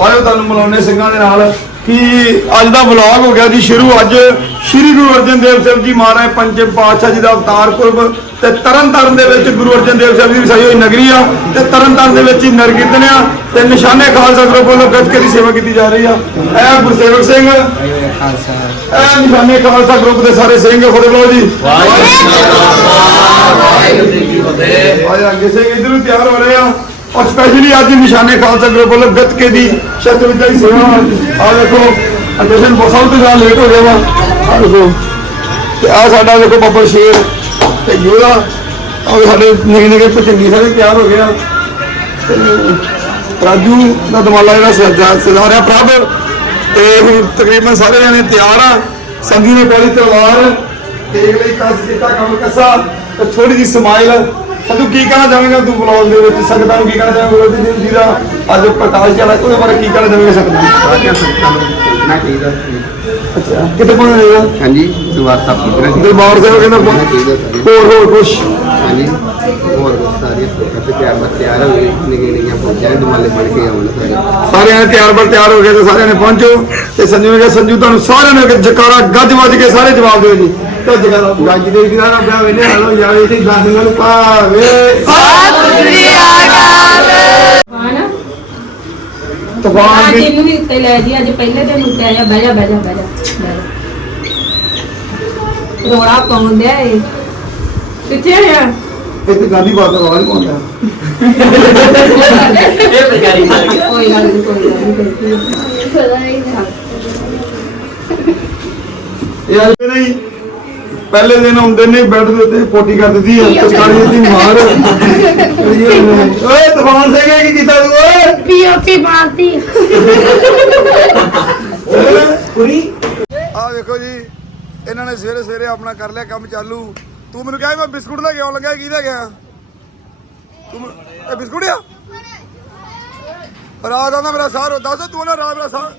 ਆਇਓ ਤੁਹਾਨੂੰ ਮਿਲਾਉਣੇ ਸਿੰਘਾਂ ਦੇ ਨਾਲ ਕਿ ਅੱਜ ਦਾ ਵਲੌਗ ਹੋ ਗਿਆ ਜੀ ਸ਼ੁਰੂ ਅੱਜ ਸ਼੍ਰੀ ਗੁਰੂ ਅਰਜਨ ਦੇਵ ਸਾਹਿਬ ਜੀ ਮਹਾਰਾਜ ਪੰਚਮ ਪਾਤਸ਼ਾਹ ਜੀ ਦਾ ਅਵਤਾਰ ਪੁਰਬ ਤੇ ਤਰਨ ਤਾਰਨ ਦੇ ਵਿੱਚ ਗੁਰੂ ਅਰਜਨ ਦੇਵ ਸਾਹਿਬ ਜੀ ਦੀ ਵਸਾਈ ਹੋਈ ਨਗਰੀ ਆ ਤੇ ਤਰਨ ਤਾਰਨ ਦੇ ਵਿੱਚ ਹੀ ਨਗਰ ਕੀਰਤਨ ਆ ਤੇ ਨਿਸ਼ਾਨੇ ਖਾਲਸਾ ਗਰੁੱਪ ਵੱਲੋਂ ਗੱਤਕੇ ਦੀ ਸੇਵਾ ਕੀਤੀ ਜਾ ਰਹੀ ਆ। ਇਹ ਗੁਰਸੇਵਕ ਸਿੰਘ ਇਹ ਨਿਸ਼ਾਨੇ ਖਾਲਸਾ ਗਰੁੱਪ ਦੇ ਸਾਰੇ ਸਿੰਘ ਫਤਿਹ ਬੁਲਾਓ ਜੀ। ਆਇਆ ਅੱਗੇ ਸਿੰਘ ਇਧਰ ਤਿਆਰ ਹੋ ਰਹੇ ਆ। ਔਰ ਸਪੈਸ਼ਲੀ ਅੱਜ ਨਿਸ਼ਾਨੇ ਖਾਲਸਾ ਗਰੁੱਪ ਵੱਲੋਂ ਗੱਤਕੇ ਦੀ ਸ਼ਸਤਰ ਵਿਦਿਆ ਦੀ ਸੇਵਾ ਆ ਦੇਖੋ ਅਟੈਸ਼ਨ ਬਹੁਤ ਤੇ ਲੇਟ ਹੋ ਗਿਆ ਵਾ। ਆ ਦੇਖੋ, ਤੇ ਆ ਸਾਡਾ ਦੇਖੋ ਬੱਬਰ ਸ਼ੇਰ ਤੇ ਯੋਧਾ ਆ ਸਾਡੇ ਨਿੱਕੇ ਨਿੱਕੇ ਭਚੰਗੀ ਸਾਰੇ ਤਿਆਰ ਹੋ ਗਿਆ ਰਾਜੂ ਦਾ ਦਮਾਲਾ ਜਿਹੜਾ ਸਜਾ ਸਜਾਰਿਆ ਪ੍ਰਭ, ਤੇ ਹੁਣ ਤਕਰੀਬਨ ਸਾਰੇ ਜਣੇ ਤਿਆਰ ਆ। ਸੰਗੀ ਨੇ ਕੋਲੀ ਤਲਵਾਰ ਤੇਗ ਲਈ ਕਸ ਕੀਤਾ ਕੰਮ ਕੱਸਾ, ਤੇ ਥੋੜੀ ਜੀ ਸਮਾਈਲ ਸੰਧੂ ਕੀ ਕਹਿਣਾ ਚਾਹਾਂਗਾ ਤੂੰ ਬਲੌਗ ਦੇ ਵਿੱਚ? ਸੰਗਤਾਂ ਨੂੰ ਕੀ ਕਹਿਣਾ ਚਾਹਾਂਗਾ? ਉਹਦੇ ਦਿਨ ਜੀ ਦਾ ਅੱਜ ਪ੍ਰਕਾਸ਼ ਚੜਾ ਉਹਦੇ ਬਾਰੇ ਕੀ ਕਹਿਣਾ ਚਾਹਾਂਗੇ ਸੰਗਤਾਂ ਸਾਰੀਆਂ ਸੰਗਤਾਂ ਨੂੰ ਨਾ ਚਾਹੀਦਾ ਅੱਛਾ ਕਿਤੇ ਪਹੁੰਚ ਜਾਏਗਾ ਹਾਂਜੀ ਦੁਆ ਸਾਹਿਬ ਪੁੱਤਰ ਜੀ ਦਰਬਾਰ ਸਾਹਿਬ ਕਹਿੰਦਾ ਹੋਰ ਹੋਰ ਕੁਛ? ਹਾਂਜੀ ਹੋਰ ਸਾਰੀਆਂ ਸੰਗਤਾਂ ਤੇ ਤਿਆਰ ਬਰ ਤਿਆਰ ਹੋ ਗਏ। ਨਿਗੇ ਨਿਗੀਆਂ ਪਹੁੰਚਿਆ ਦੁਮਾਲੇ ਬਣ ਕੇ ਆਉਣ ਸਾਰੇ। ਸਾਰਿਆਂ ਨੇ ਤਿਆਰ ਬਰ ਤਿਆਰ ਹੋ ਗਏ ਤੇ ਸਾਰਿਆਂ ਨੇ ਪਹੁੰਚੋ। ਤੇ ਸੰਜੂ ਨੇ ਕਿਹਾ ਸੰਜੂ ਤੁਹਾਨੂੰ ਸਾਰਿਆਂ ਨੂੰ ਜਕਾਰਾ ਗੱਜ ਵੱਜ ਕੇ ਸਾਰੇ ਜਵਾਬ ਦਿਓ ਜੀ। ਤੇ ਜਕਾਰਾ ਗੱਜ ਦੇ ਵੀ ਨਾ ਪਿਆ ਵੇਲੇ ਹਲੋ ਜਾਵੇ ਤੇ ਦਸ ਨੂੰ ਪਾਵੇ ਹਾਂ ਤੂਫਾਨ ਅੱਜ ਵੀ ਇਹਨੂੰ ਵੀ ਉੱਤੇ ਲੈ ਜੀ ਅੱਜ ਪਹਿਲੇ ਦਿਨ ਉੱਤੇ ਆਇਆ ਬਹਿ ਜਾ ਬਹਿ ਜਾ ਬਹਿ ਜਾ ਬਹਿ ਜਾ। ਰੋੜਾ ਪਾਉਂਦੇ ਆ ਇਹ ਕਿੱਥੇ ਆ ਇੱਕ ਗਾਂਧੀ ਬਾਤ ਰੌਲਾ ਨਹੀਂ ਪਾਉਂਦਾ। ਕੋਈ ਗੱਲ ਨਹੀਂ ਕੋਈ ਗੱਲ ਨਹੀਂ ਯਾਰ ਇਹ ਨਹੀਂ ਪਹਿਲੇ ਦਿਨ ਆਉਂਦੇ ਨੇ ਬੈੱਡ ਦੇ ਉੱਤੇ ਪੋਟੀ ਕਰ ਦਿੱਤੀ ਹੈ ਤੇ ਸਾਰੀ ਦੀ ਮਾਰ। ਓਏ ਤੂਫਾਨ ਸਿੰਘ ਕੀ ਕੀਤਾ ਤੂੰ ਓਏ? ਪੀਓਪੀ ਮਾਰਤੀ ਕੁੜੀ। ਆ ਵੇਖੋ ਜੀ ਇਹਨਾਂ ਨੇ ਸਵੇਰੇ ਸਵੇਰੇ ਆਪਣਾ ਕਰ ਲਿਆ ਕੰਮ ਚਾਲੂ। ਤੂੰ ਮੈਨੂੰ ਕਿਹਾ ਮੈਂ ਬਿਸਕੁਟ ਲੈ ਕੇ ਆਉਣ ਲੱਗਾ ਕੀ ਲੈ ਗਿਆ ਤੂੰ ਇਹ ਬਿਸਕੁਟ ਆ? ਰਾਤ ਆਂਦਾ ਮੇਰਾ ਸਾਹ ਰੋ ਦੱਸ ਤੂੰ ਨਾ ਰਾਤ ਮੇਰਾ ਸਾਹ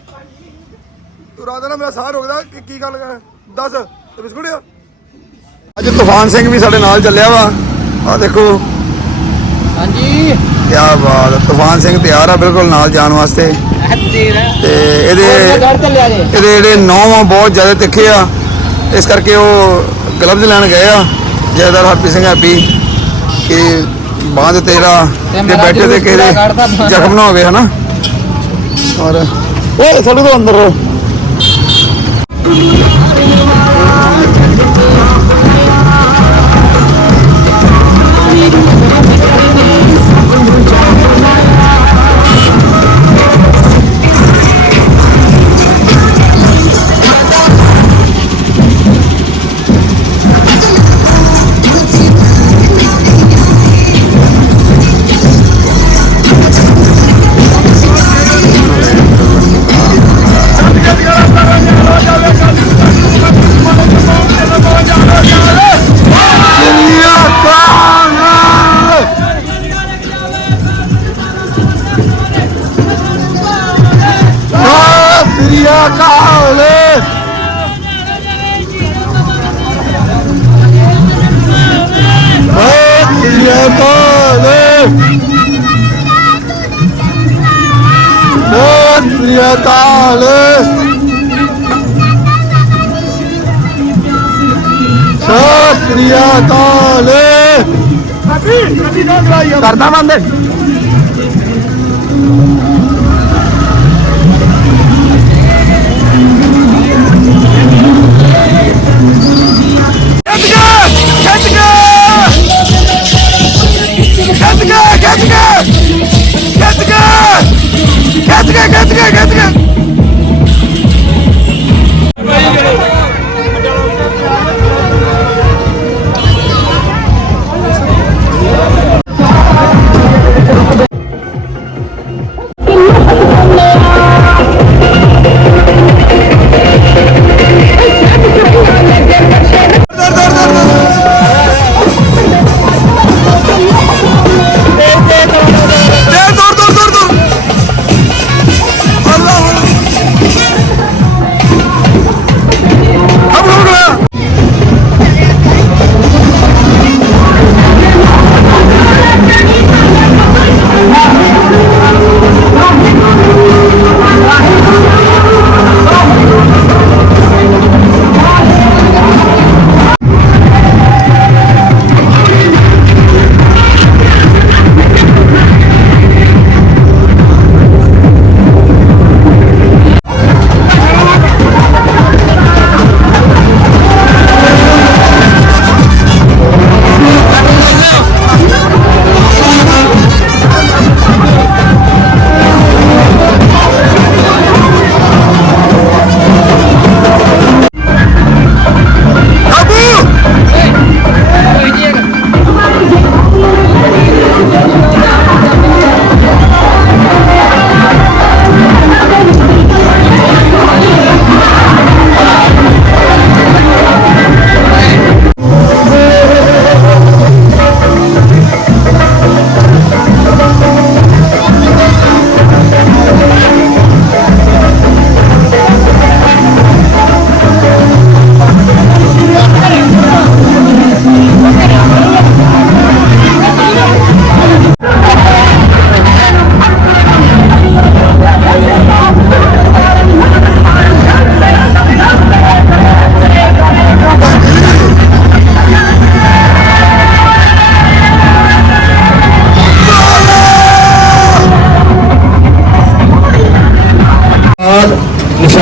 ਤੂੰ ਰਾਤ ਆਂਦਾ ਮੇਰਾ ਸਾਹ ਰੋਕਦਾ ਕੀ ਗੱਲ ਕਰ? ਦੱਸ ਇਹ ਬਿਸਕੁਟ ਆ? ਅੱਜ ਤੂਫਾਨ ਸਿੰਘ ਵੀ ਸਾਡੇ ਨਾਲ ਚੱਲਿਆ ਵਾ। ਆ ਦੇਖੋ। ਹਾਂਜੀ। ਕੀ ਬਾਤ ਹੈ। ਤੂਫਾਨ ਸਿੰਘ ਤਿਆਰ ਆ ਬਿਲਕੁਲ ਨਾਲ ਜਾਣ ਵਾਸਤੇ। ਤੇ ਇਹਦੇ ਇਹਦੇ ਜਿਹੜੇ ਨੌਂ ਆ ਬਹੁਤ ਜ਼ਿਆਦਾ ਤਿੱਖੇ ਆ। ਇਸ ਕਰਕੇ ਉਹ ਗਲਵਜ਼ ਲੈਣ ਗਏ ਆ। ਜੈਦਾਰ ਹਰਪ੍ਰੀਤ ਸਿੰਘ ਹੈਪੀ ਕਿ ਬਾਂਹ ਤੇਰਾ ਤੇ ਬੈਠੇ ਤੇ ਜਲੂਸ ਕਿਸੇ ਪੂਰਾ ਕੱਢਦਾ ਦੇ ਬਾਂਹ ਜ਼ਖਮ ਨਾ ਹੋਵੇ ਹਨਾ? ਔਰ ਓਏ ਸਾਡੇ ਤੋਂ ਅੰਦਰ ਸ੍ਰੀ ਅਕਾਲ ਸ੍ਰੀ ਅਕਾਲ। ਕਰਦਾ ਬੰਦ।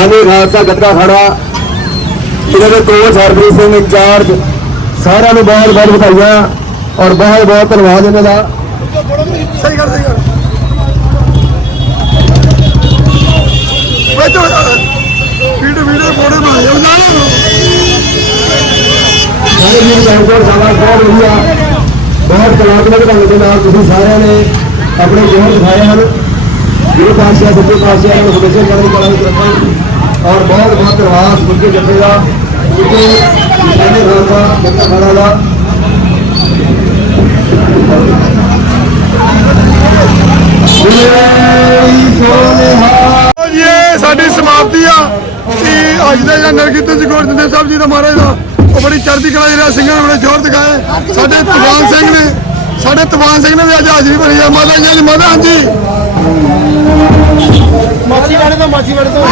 ਨਿਸ਼ਾਨੇ ਖਾਲਸਾ ਗੱਤਕਾ ਖੜਾ ਇਹਨਾਂ ਦੇ ਕੋਚ ਹਰਪ੍ਰੀਤ ਸਿੰਘ ਇੰਚਾਰਜ ਸਾਰਿਆਂ ਨੂੰ ਬਹੁਤ ਬਹੁਤ ਵਧਾਈਆਂ ਔਰ ਬਹੁਤ ਬਹੁਤ ਧੰਨਵਾਦ ਇਹਨਾਂ ਦਾ। ਸਹੀ ਗੱਲ ਸਹੀ ਗੱਲ। ਵੇ ਤੋ ਵੀਡੀਓ ਵੀਡੀਓ ਫੋਟੋ ਬਣਾ ਲਿਓ ਨਾ ਸਾਰੇ ਜੀ ਬੈਂਕਰ ਸਾਲਾ ਬਹੁਤ ਵਧੀਆ ਬਹੁਤ ਕਲਾਤਮਕ ਢੰਗ ਦੇ ਨਾਲ ਤੁਸੀਂ ਸਾਰਿਆਂ ਨੇ ਆਪਣੇ ਜੋਰ ਦਿਖਾਏ ਹਨ। ਗੁਰੂ ਪਾਤਸ਼ਾਹ ਸੱਚੇ ਪਾਤਸ਼ਾਹ ਨੂੰ ਹਮੇਸ਼ਾ ਕਰਨ ਕਲਾ ਵਿੱਚ ਰੱਖਣ। ਔਰ ਬਹੁਤ ਬਹੁਤ ਧੰਨਵਾਦ ਮੁੱਕੇ ਜੱਥੇ ਦਾ ਨਿਸ਼ਾਨੇ ਖਾਲਸਾ ਜੱਟਾ ਖਾੜਾ ਦਾ। ਇਹ ਸਾਡੀ ਸਮਾਪਤੀ ਆ। ਕਿ ਅੱਜ ਦਾ ਜਿਹੜਾ ਸਾਹਿਬ ਜੀ ਦਾ ਮਹਾਰਾਜ ਦਾ ਉਹ ਬੜੀ ਚੜ੍ਹਦੀ ਕਲਾ ਜਿਹੜਾ ਸਿੰਘਾਂ ਨੇ ਬੜੇ ਜ਼ੋਰ ਦਿਖਾਏ ਸਾਡੇ ਤੂਫਾਨ ਸਿੰਘ ਨੇ ਸਾਡੇ ਤੂਫਾਨ ਸਿੰਘ ਨੇ ਵੀ ਅੱਜ ਹਾਜ਼ਰੀ ਭਰੀ ਆ। ਮਾਤਾ ਜੀ ਦੀ ਮਾਤਾ ਹਾਂਜੀ। ਅੱਛੀ ਬਾਰਡਰ ਤੇ।